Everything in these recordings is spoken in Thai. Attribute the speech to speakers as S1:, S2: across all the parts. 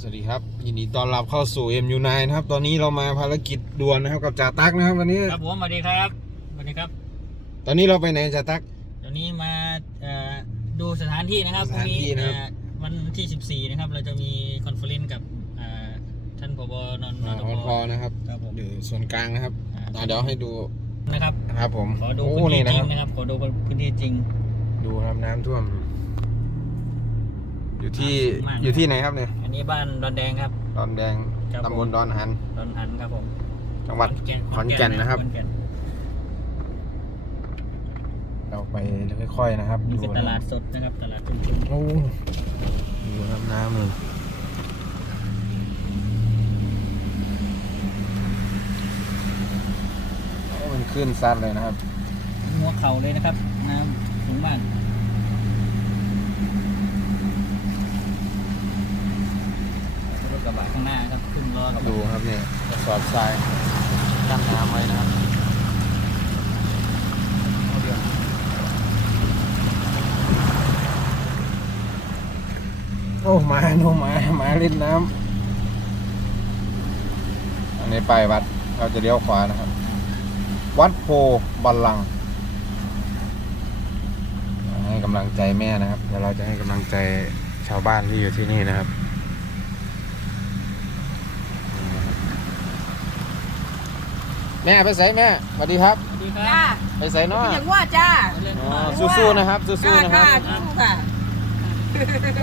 S1: สวัสดีครับยินดีต้อนรับเข้าสู่ MU9 นะครับ ตอนนี้เรามาภารกิจด่วนนะครับกับจ่าตักนะครับวันนี้
S2: ครับผมสวัสดีครับสวัสดีครับ
S1: ตอนนี้เราไปไหนจ่าตัก
S2: เดี๋ยวนี้มาเอ่อดูสถานที่นะครับ
S1: สถานที่นะครับ
S2: พงเอ่อวันที่ 14 นะครับ เราจะมีคอนเฟอเรนซ์กับเอ่อท่านผบนน
S1: อ่า
S2: ท
S1: อพอนะครับ
S2: ครับผม
S1: อยู่ส่วนกลางนะครับ
S2: อ่า
S1: อ่าเดี๋ยวให้ดู
S2: นะครับ
S1: นะครับ ผม
S2: ขอดู
S1: โอ้
S2: พื้นที่
S1: นี่
S2: จ
S1: นะ
S2: ริ
S1: ครับ
S2: งนะครับ ขอดูพื้นที่จริง
S1: ดูครับน้ำท่วม อยู่ที่
S2: สูงมาก
S1: อยู่ที่ไหนครับเนี่ย
S2: อันนี้บ้านดอนแดงครับ
S1: ดอนแดง
S2: ครับ
S1: ตำบลดอนหัน
S2: ดอนหันครับผม
S1: จังหวัด ขอนแก่นนะครับ
S2: ขอแก่น
S1: เราไปค่อยๆนะครับ
S2: นี่
S1: ดู
S2: เป็นตลาดสดนะครับ ตลาดชุมชน
S1: โอ้ดูครับน้ำเลยโอ้มันขึ้นซัดเลยนะครับ
S2: หัวเข่าเลยนะครับ น้ำสูงมาก รถกระบะข้างหน้าครับขึ้นล้อกับ
S1: ดูครับเนี่ยกระสอบทรายกั้นน้ำไว้นะครับโอ้หมาโนหมาหมาเล่นน้ำอันนี้ไปวัดเราจะเลี้ยวขวานะครับ วัดโพบัลลังก์ให้กำลังใจแม่นะครับเดี๋ยวเราจะให้กำลังใจชาวบ้านที่อยู่ที่นี่นะครับ แม่ไปใส่แม่สวัสดีครับ
S2: สวัสดีค
S3: จ้า
S2: รับ
S1: ไปใส่เนาะ
S3: อย่างว่าจ้า
S2: เล่น
S1: อ๋อ
S2: มา
S1: สู้ๆนะครับสู้ๆนะครับ
S3: สู้ๆค่ะ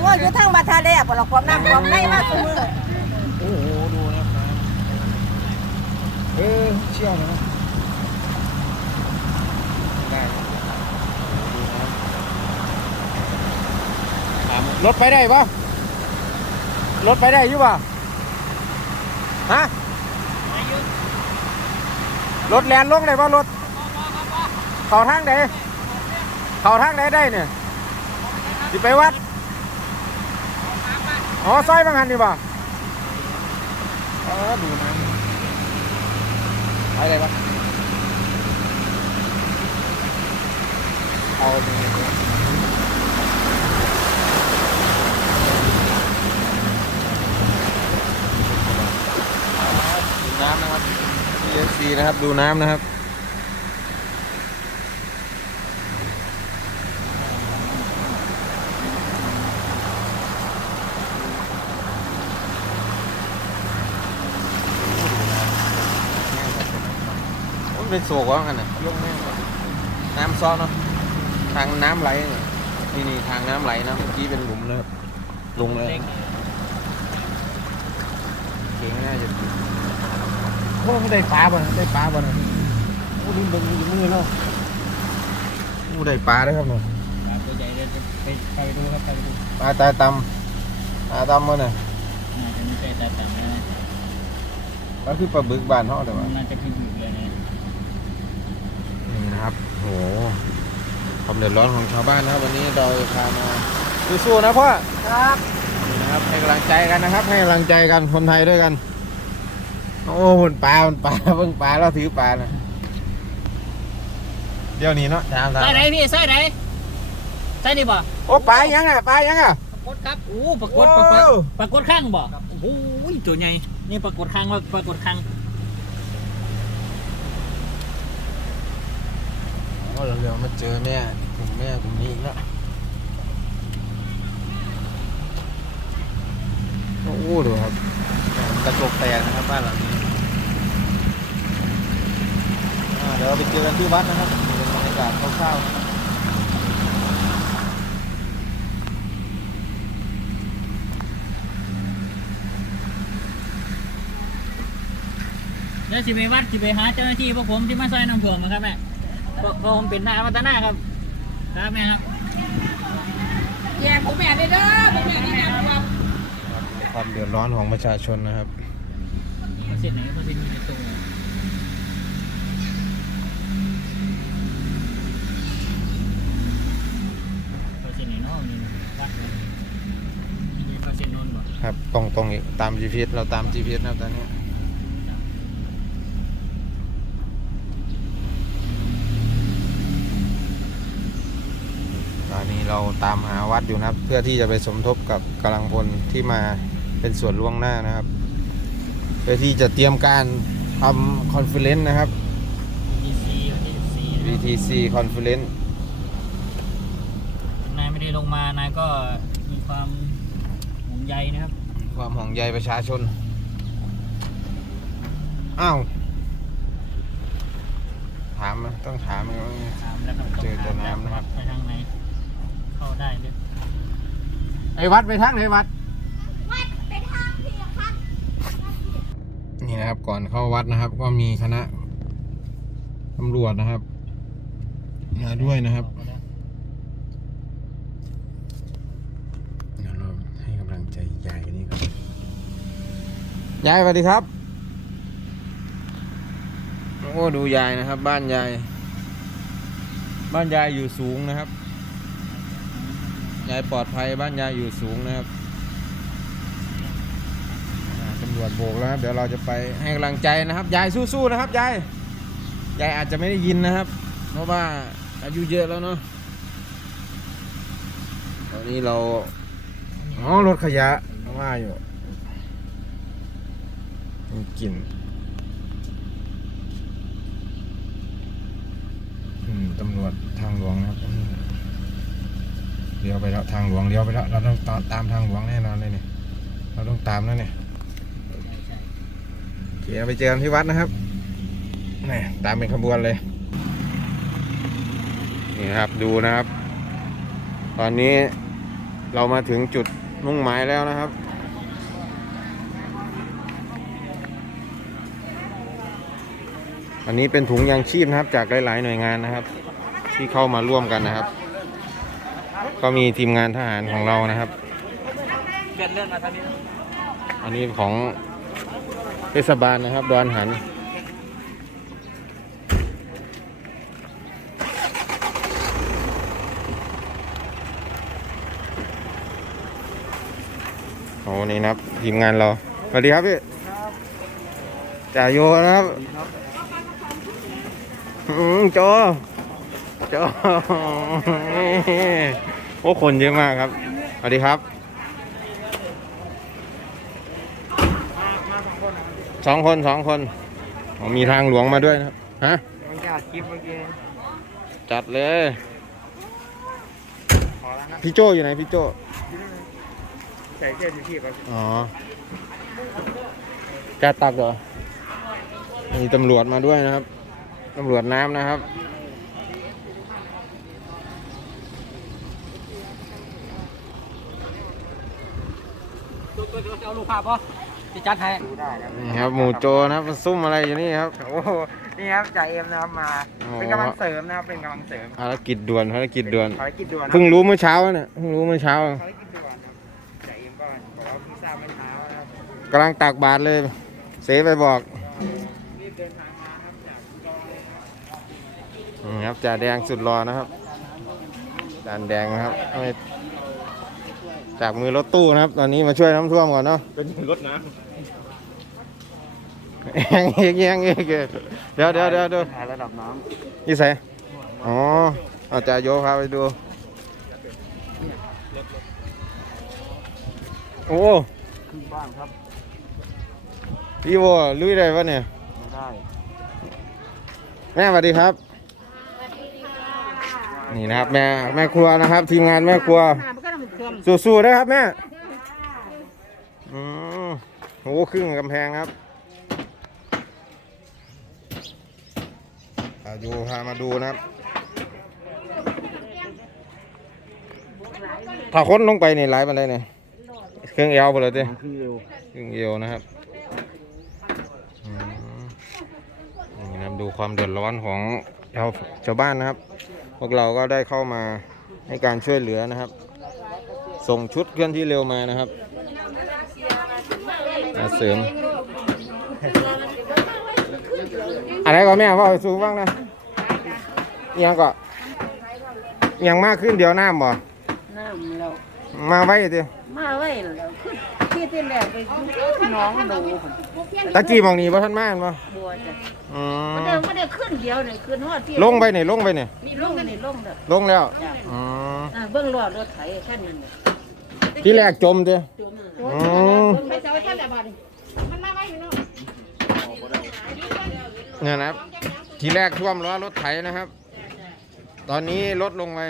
S3: ว่าอยู่ทางมาทาแลบ่ละความน้ำความในมากมือ
S1: โอ้โหดูนะครับเออเชี่ยวนะได้ครับดูนะครับถามรถไปได้ปะรถไปได้อยู่ปะฮะ รถแลนลงได้ปะรถ เขาทางไหนเขาทางไหนได้เนี่ยสิไปวัด อ๋อซอยบางหันดีป่ะเออดูนะไปเลยปะเอาดูดูน้ำนะครับ ESC นะครับดูน้ำนะครับมันเป็นโศกว่ากันน่ะยกแม่งเลยน้ำซ้อเนาะทางน้ำไหลเนี่ยนี่นี่ทางน้ำไหลนะเมื่อกี้เป็นหลุมเลยครับลงเลย
S2: เล็ก
S1: เก่งน่าจะ โอ้ได้ปลาบ่นะได้ปลาบ่นะโอ้ดูเบิ่งอยู่มือเนาะโอ้ได้ปลาได้ครับเนาะ
S2: ปลาตัวใหญ่เดี๋ยวจะไปไปดูครับไปดู
S1: ปลาตาตำปลาตำบ่น่ะ
S2: น่าจะไม่ใช่ตาต่ำนะ
S1: ก็คือปลาบึกบ้านเฮาเด้อวะ
S2: น่าจะขึ้นอยู่เลยนะ
S1: นี่นะครับโหความเดือดร้อนของชาวบ้านนะครับ วันนี้เราพามาสู้ๆนะพ่อ
S3: ครับ
S1: นี่นะครับให้กำลังใจกันนะครับ ให้กำลังใจกันคนไทยด้วยกัน โอ้มันปลามันปลาเพิ่งปลาแล้วถือปลานะเดี๋ยวนี้เนาะตามตาม
S2: ใส่ไหนพี่ใส่ไหนใส่นี่บ่
S1: โอ้ปลายังอะปลายังอะ
S2: ปรากฏครับอู้ปรากฏปรากฏ
S1: ว้าว
S2: ปรากฏข้างบ่โอ้โหตัวใหญ่นี่ปรากฏข้างว่าปรากฏข้าง
S1: โอ้เราเดี๋ยวมาเจอแม่กลุ่มแม่กลุ่มนี้อีกแล้วโอ้ดูครับกระจกแตกนะครับบ้านหลังนี้อ่า เดี๋ยวเราไปเจอกันที่วัดนะครับนี่เป็นบรรยากาศคร่าวๆนะครับ
S2: เดี๋ยวสิไปวัดสิไปหาเจ้าหน้าที่พวกผมที่มาซอยน้ำท่วมนะครับแม่พวกพวกผมเป็นหน้าวัฒนาครับ ครับแม่ครับ
S3: แย่ผมแม่เลยเด้อผมแม่นี่นะครับ
S1: ความเดือดร้อนของประชาชนนะครับ
S2: เส้นไหนเขาเส้นอยู่ในตรงไหนเขาเส้นไหนเนาะนี่วัดไหนนี่เขาเส้นโน้นบ่
S1: ครับตรงตรงอีกตาม GPS เราตาม GPS นะครับตอนนี้ตอนนี้เราตามหาวัดอยู่นะครับ เพื่อที่จะไปสมทบกับกำลังพลที่มาไปเป็นส่วนล่วงหน้านะครับ เพื่อที่จะเตรียมการทำคอนเฟอเรนซ์นะครับ
S2: VTC วันที่14นะครับ
S1: VTC Conference
S2: นายไม่ได้ลงมานายก็มีความห่วง ใยนะครับ
S1: ความห่วงใยประชาชน อ้าว ถามไหมต้องถามไหมว่า
S2: ถามแล้วครับต้อง
S1: เจอแต่
S2: ถาม
S1: น้ำนะครับ
S2: ไปทางไหน เข้าได้หรือ
S1: ไอ้วัดไปทางไหนวัดนี่นะครับ ก่อนเข้าวัดนะครับ ก็มีคณะตำรวจนะครับมาด้วยนะครับ เดี๋ยวเราให้กำลังใจยายกันนี่ครับ ยายสวัสดีครับ โอ้ดูยายนะครับ บ้านยาย บ้านยายอยู่สูงนะครับ ยายปลอดภัยบ้านยายอยู่สูงนะครับตำรวจโบกแล้วครับ เดี๋ยวเราจะไปให้กำลังใจนะครับ ยายสู้ๆนะครับยาย ยายอาจจะไม่ได้ยินนะครับ เพราะว่าอายุเยอะแล้วเนาะ ตอนนี้เรา อ๋อรถขยะว่าอยู่ มีกลิ่นตำรวจทางหลวงนะครับเลี้ยวไปแล้วทางหลวงเลี้ยวไปแล้วเราต้องตามตามทางหลวงแน่นอนเลยเนี่ยเราต้องตามแล้วเนี่ย
S2: ใช่ใช่
S1: โอเคไปเจอกันที่วัดนะครับนี่ตามเป็นขบวนเลยนี่ครับดูนะครับ ตอนนี้เรามาถึงจุดมุ่งหมายแล้วนะครับ อันนี้เป็นถุงยางชีพนะครับ จากหลาย ๆ หน่วยงานนะครับ ที่เข้ามาร่วมกันนะครับ ก็มีทีมงานทหารของเรานะครับ
S2: เลื่อนเลื่อนมาทางนี้
S1: อันนี้ของเทศบาลนะครับดอนหันโอ้นี่นะครับทีมงานเราสวัสดีครับพี่จ่าโยนะครับ อืมโจโจโอ้คนเยอะมากครับสวัสดีครับสองคนสองคนมีทางหลวงมาด้วยนะครับฮะ
S2: จัดเล
S1: ยพี่โจอยู่ไหนพี่โจ
S2: ใส่เสื้อชูชีพครับ
S1: อ๋อแกตักเหรอมีตำรวจมาด้วยนะครับ ตำรวจน้ำนะครับ
S2: เอาลูกภาพป่ะที่จัดให้ดูได้ครับ
S1: นี่ครับหมูโจนะครับมาซุ่มอะไรอยู่นี่ครับ
S2: โอ้โหนี่ครับจ่าเอ็มนะครับมา
S1: อ๋อ
S2: เป็นกำลังเสริมนะครับเป็นกำลังเสริม
S1: ภารกิจด่วนภารกิจด่วน
S2: ภารกิจด่วนนะ
S1: เพิ่งรู้เมื่อเช้าเนี่ยเพิ่งรู้เมื่อเช้า
S2: ภารกิจด่วนครับจ่าเอ็มก็บอกว่าพี่ทราบเมื่อเช้านะครับ
S1: กำลังตักบาตรเลยเสไปบอก
S2: รีบเดินทางมาครับจากอุดรเลยครับ
S1: นี่ครับจ่าแดงสุดรอนะครับจานแดงนะครับเอาไปจากมือรถตู้นะครับ ตอนนี้มาช่วยน้ำท่วมก่อนเนาะ
S2: เป็นรถน้
S1: แยังอีกแยังอีกเดี๋ยวเดี๋ยวเดี๋ยวเดี๋ยวำ
S2: ถ่ายระดับน้
S1: ยี่ใส่อ๋อเอาจ่าโยพาไปดู โอ้ำ
S2: ขึ้นบ้านครับ
S1: พี่โวลุยได้ปะเนี่ย
S2: ไม่ได้
S1: แม่สวัสดีครับ นี่นะครับแม่แม่ครัวนะครับ ทีมงานแม่ครัว สู้ๆนะครับแม่อืมโหครึ่งกำแพงครับอาดูพามาดูนะครับ ถ้าค้นลงไปนี่ไหลมาเลยเนี่ยเครื่องเอวไปเลยเต้
S2: คือเร็ว
S1: เครื่องเอวนะครับนี่นะดูความเดือดร้อนของชาวชาวบ้านนะครับ พวกเราก็ได้เข้ามาให้การช่วยเหลือนะครับ ส่งชุดเคลื่อนที่เร็วมานะครับมาเสริมอะไรก็แม่ว่าสูงบ้างนะอิหยังก็อิหยังมากขึ้นเดี๋ยวน้ำบ่
S3: น้ำแล้ว
S1: มาไว้ดิ
S3: มาไว้แล้วขึ้น ที่ที่แรกไปน้องดู
S1: ตะกี้มองนี่บ่ท่านมาบ่
S3: บัวจ้ะ
S1: อื
S3: มัน
S1: ม
S3: เดินไม่ได้ขึ้นเดียวเลยขึ้นฮอดที่
S1: ลงไปนี่ลงไปนี่
S3: นี่ลงนี่ลงเด้อ
S1: ลงแล้วอืม
S3: อ่าเบื้องรอดรถไถแค่นี้
S1: ที่แรกจมเด้อ
S3: จุ่ม
S1: อืม
S3: ไปแต่บัดมันมาไว้อยู่เนาะ
S1: เนี่ยนะครับ ทีแรกท่วมล้อรถไถนะครับ ตอนนี้ลดลงไป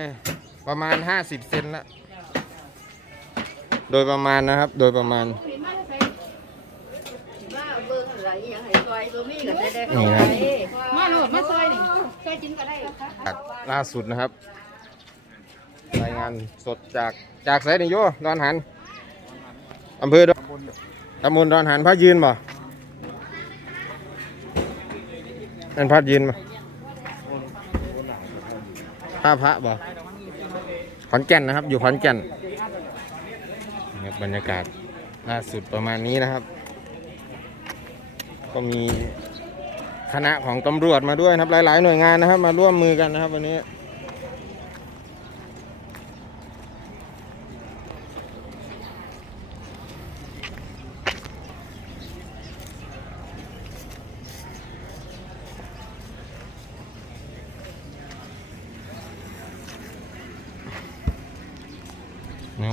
S1: ประมาณ 50 เซนแล้วโดยประมาณนะครับ โดยประมาณ
S3: มาเบิ่งอะไรยังให้ซอยตัวมีก็ได้ได้
S1: นี่ครับ
S3: มาโลดมาซอยนี่ซอยกินก็ได้
S1: ล่าสุดนะครับ รายงานสดจากจากไสนิโยดอนหันอำเภอดอนตำบลดอนหันพระยืนบ่นั่นพระยืนบ่ท่าพระบ่ขอนแก่นนะครับ อยู่ขอนแก่นนี่ ครับบรรยากาศล่าสุดประมาณนี้นะครับ ก็มีคณะของตำรวจมาด้วยนะครับ หลาย ๆ หน่วยงานนะครับ มาร่วมมือกันนะครับ วันนี้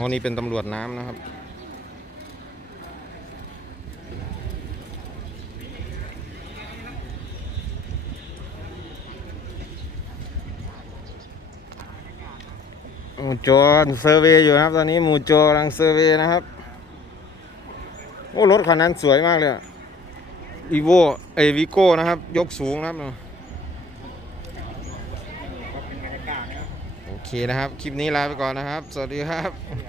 S1: นี่วันนี้เป็นตำรวจน้ำนะครับ หมูโจรเซอร์เวย์อยู่นะครับตอนนี้หมูโจกำลังเซอร์เวย์นะครับ โอ้ รถคันนั้นสวยมากเลยอีโวเอวิโก้นะครับ ยกสูงนะครับโอเคนะครับ คลิปนี้ลาไปก่อนนะครับ สวัสดี
S2: ครับ